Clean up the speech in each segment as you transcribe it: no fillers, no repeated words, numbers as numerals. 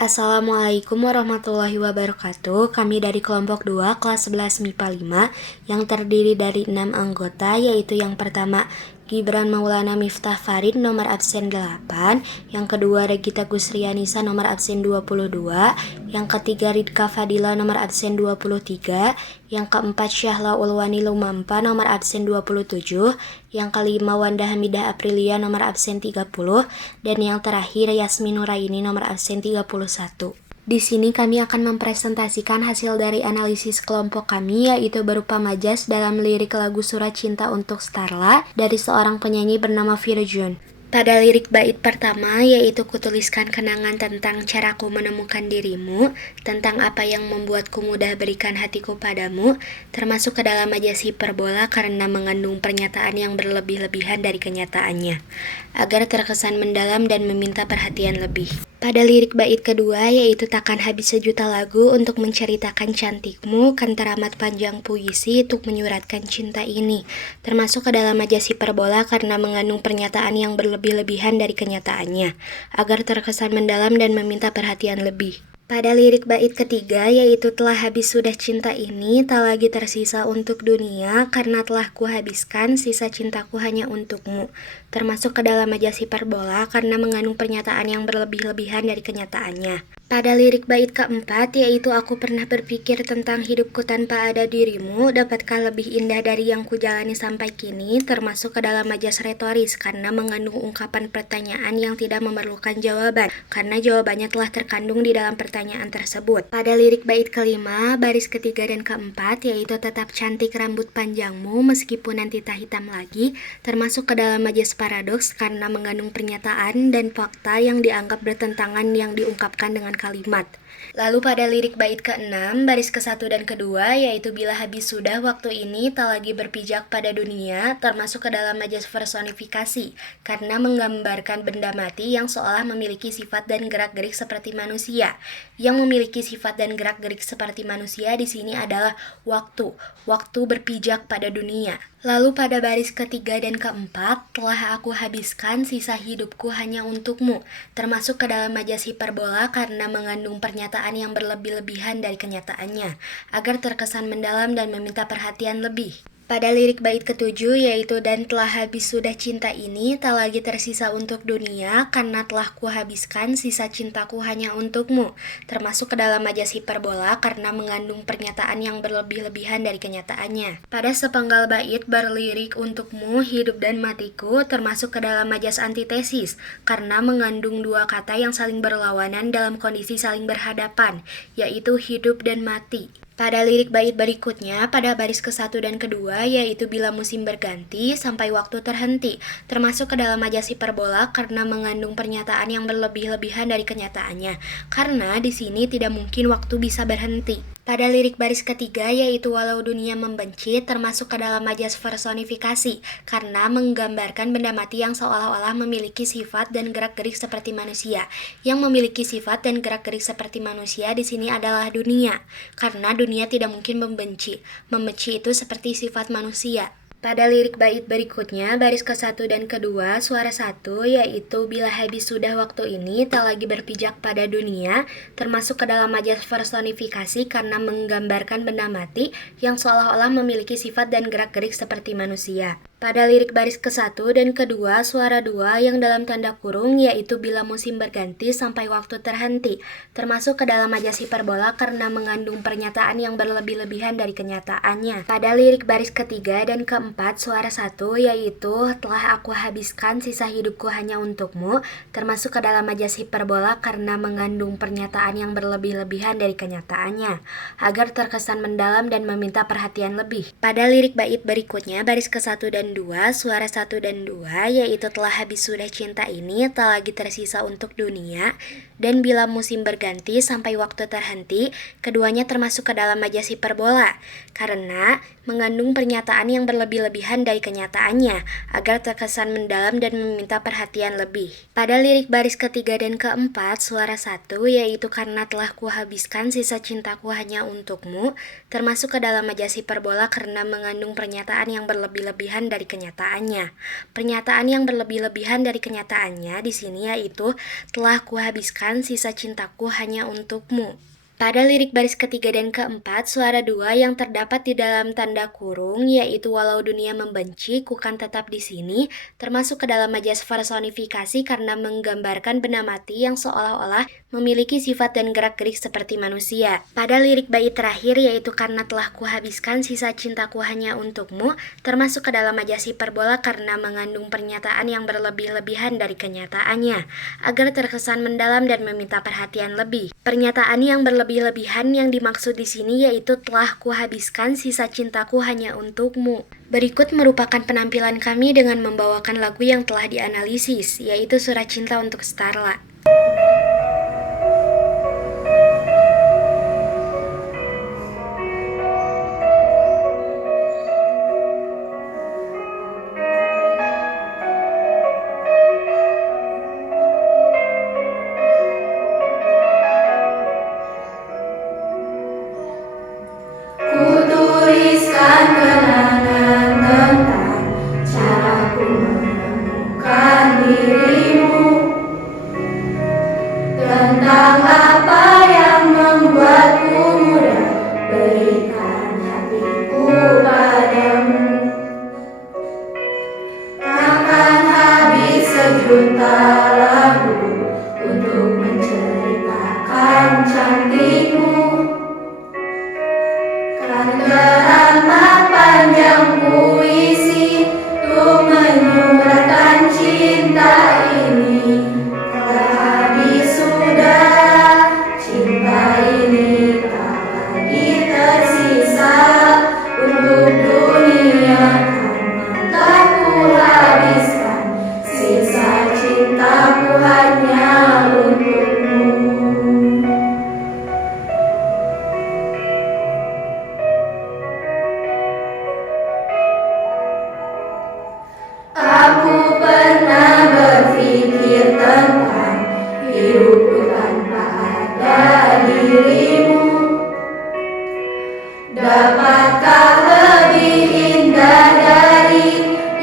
Assalamualaikum warahmatullahi wabarakatuh. Kami dari kelompok 2 kelas 11 MIPA 5 yang terdiri dari 6 anggota, yaitu yang pertama Gibran Maulana Miftah Farid nomor absen 8, yang kedua Regita Gusrianisa nomor absen 22, yang ketiga Ridka Fadila nomor absen 23, yang keempat Syahla Ulwani Lumampa nomor absen 27, yang kelima Wanda Hamidah Aprilia nomor absen 30, dan yang terakhir Yasmin Nuraini nomor absen 31. Di sini kami akan mempresentasikan hasil dari analisis kelompok kami, yaitu berupa majas dalam lirik lagu Surat Cinta untuk Starla dari seorang penyanyi bernama Virjun. Pada lirik bait pertama, yaitu kutuliskan kenangan tentang caraku menemukan dirimu, tentang apa yang membuatku mudah berikan hatiku padamu, termasuk ke dalam majas hiperbola karena mengandung pernyataan yang berlebih-lebihan dari kenyataannya, agar terkesan mendalam dan meminta perhatian lebih. Pada lirik bait kedua, yaitu takkan habis sejuta lagu untuk menceritakan cantikmu, kan teramat panjang puisi untuk menyuratkan cinta ini, termasuk ke dalam majas hiperbola karena mengandung pernyataan yang berlebih-lebihan dari kenyataannya, agar terkesan mendalam dan meminta perhatian lebih. Pada lirik bait ketiga, yaitu telah habis sudah cinta ini, tak lagi tersisa untuk dunia, karena telah kuhabiskan sisa cintaku hanya untukmu, termasuk ke dalam majas hiperbola karena mengandung pernyataan yang berlebih-lebihan dari kenyataannya. Pada lirik bait keempat, yaitu aku pernah berpikir tentang hidupku tanpa ada dirimu, dapatkah lebih indah dari yang kujalani sampai kini, termasuk ke dalam majas retoris karena mengandung ungkapan pertanyaan yang tidak memerlukan jawaban, karena jawabannya telah terkandung di dalam pertanyaan tersebut. Pada lirik bait kelima, baris ketiga dan keempat, yaitu tetap cantik rambut panjangmu meskipun nanti tak hitam lagi, termasuk ke dalam majas paradoks karena mengandung pernyataan dan fakta yang dianggap bertentangan yang diungkapkan dengan kalimat. Lalu pada lirik bait ke-6, baris ke-1 dan kedua, yaitu bila habis sudah waktu ini tak lagi berpijak pada dunia, termasuk ke dalam majas personifikasi, karena menggambarkan benda mati yang seolah memiliki sifat dan gerak-gerik seperti manusia. Yang memiliki sifat dan gerak-gerik seperti manusia di sini adalah waktu berpijak pada dunia. Lalu pada baris ketiga dan keempat, telah aku habiskan sisa hidupku hanya untukmu, termasuk ke dalam majas hiperbola karena mengandung pernyataan yang berlebih-lebihan dari kenyataannya, agar terkesan mendalam dan meminta perhatian lebih. Pada lirik bait ketujuh, yaitu dan telah habis sudah cinta ini, tak lagi tersisa untuk dunia, karena telah kuhabiskan sisa cintaku hanya untukmu, termasuk ke dalam majas hiperbola karena mengandung pernyataan yang berlebih-lebihan dari kenyataannya. Pada sepenggal bait berlirik untukmu, hidup dan matiku, termasuk ke dalam majas antitesis, karena mengandung dua kata yang saling berlawanan dalam kondisi saling berhadapan, yaitu hidup dan mati. Pada lirik bait berikutnya, pada baris ke-1 dan kedua, yaitu bila musim berganti sampai waktu terhenti, termasuk ke dalam majas hiperbola karena mengandung pernyataan yang berlebih-lebihan dari kenyataannya, karena di sini tidak mungkin waktu bisa berhenti. Pada lirik baris ketiga, yaitu walau dunia membenci, termasuk ke dalam majas personifikasi, karena menggambarkan benda mati yang seolah-olah memiliki sifat dan gerak-gerik seperti manusia. Yang memiliki sifat dan gerak-gerik seperti manusia di sini adalah dunia, karena dunia tidak mungkin membenci. Membenci itu seperti sifat manusia. Pada lirik bait berikutnya, baris ke-1 dan kedua, suara 1, yaitu bila habis sudah waktu ini, tak lagi berpijak pada dunia, termasuk ke dalam majas personifikasi karena menggambarkan benda mati yang seolah-olah memiliki sifat dan gerak-gerik seperti manusia. Pada lirik baris ke-1 dan kedua, suara 2 yang dalam tanda kurung, yaitu bila musim berganti sampai waktu terhenti, termasuk ke dalam majas hiperbola karena mengandung pernyataan yang berlebih-lebihan dari kenyataannya. Pada lirik baris ketiga dan keempat, suara 1, yaitu telah aku habiskan sisa hidupku hanya untukmu, termasuk ke dalam majas hiperbola karena mengandung pernyataan yang berlebih-lebihan dari kenyataannya, agar terkesan mendalam dan meminta perhatian lebih. Pada lirik bait berikutnya, baris ke-1 dan 2, suara 1 dan 2, yaitu telah habis sudah cinta ini, tak lagi tersisa untuk dunia, dan bila musim berganti sampai waktu terhenti, keduanya termasuk ke dalam majas hiperbola, karena mengandung pernyataan yang berlebih-lebihan dari kenyataannya, agar terkesan mendalam dan meminta perhatian lebih. Pada lirik baris ketiga dan keempat, suara satu, yaitu karena telah kuhabiskan sisa cintaku hanya untukmu, termasuk ke dalam majas hiperbola karena mengandung pernyataan yang berlebih-lebihan dari kenyataannya. Pernyataan yang berlebih-lebihan dari kenyataannya di sini yaitu telah kuhabiskan sisa cintaku hanya untukmu. Pada lirik baris ketiga dan keempat, suara dua yang terdapat di dalam tanda kurung, yaitu walau dunia membenci, ku kan tetap di sini, termasuk ke dalam majas personifikasi karena menggambarkan benda mati yang seolah-olah memiliki sifat dan gerak-gerik seperti manusia. Pada lirik bait terakhir, yaitu karena telah kuhabiskan sisa cintaku hanya untukmu, termasuk ke dalam majas hiperbola karena mengandung pernyataan yang berlebih-lebihan dari kenyataannya, agar terkesan mendalam dan meminta perhatian lebih. Pernyataan yang berlebih-lebihan yang dimaksud di sini yaitu telah kuhabiskan sisa cintaku hanya untukmu. Berikut merupakan penampilan kami dengan membawakan lagu yang telah dianalisis, yaitu Surat Cinta untuk Starla. Tuliskan kenangan tentang caraku menemukan dirimu, tentang apa yang membuatku mudah berikan hatiku padamu. Takkan habis sejuta lagu untuk menceritakan cantikmu. Teramat panjang puisi untuk menyuratkan cinta ini. Terhabis sudah cinta ini, tak lagi tersisa untuk dunia. Karena telah kuhabiskan sisa cintaku hanya untukmu. Aku pernah berpikir tentang hidupku tanpa ada dirimu. Dapatkah lebih indah dari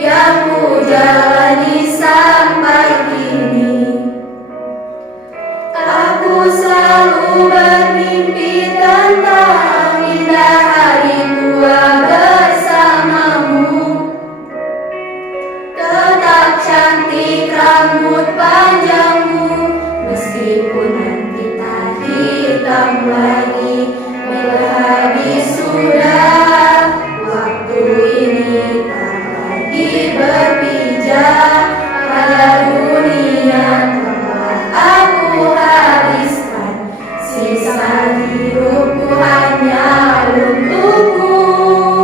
yang ku jalani sampai kini? Aku selalu bermimpi tentang indah hari tua bersamamu. Tetap cantik rambut panjangmu, meskipun nanti tak hitam lagi. Bila habis sudah waktu ini, tak lagi berpijak pada dunia. Telah aku habiskan sisa hidupku hanya untukmu.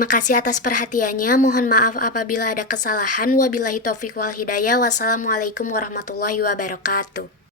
Terima kasih atas perhatiannya. Mohon maaf apabila ada kesalahan. Wabillahi taufiq wal hidayah. Wassalamualaikum warahmatullahi wabarakatuh.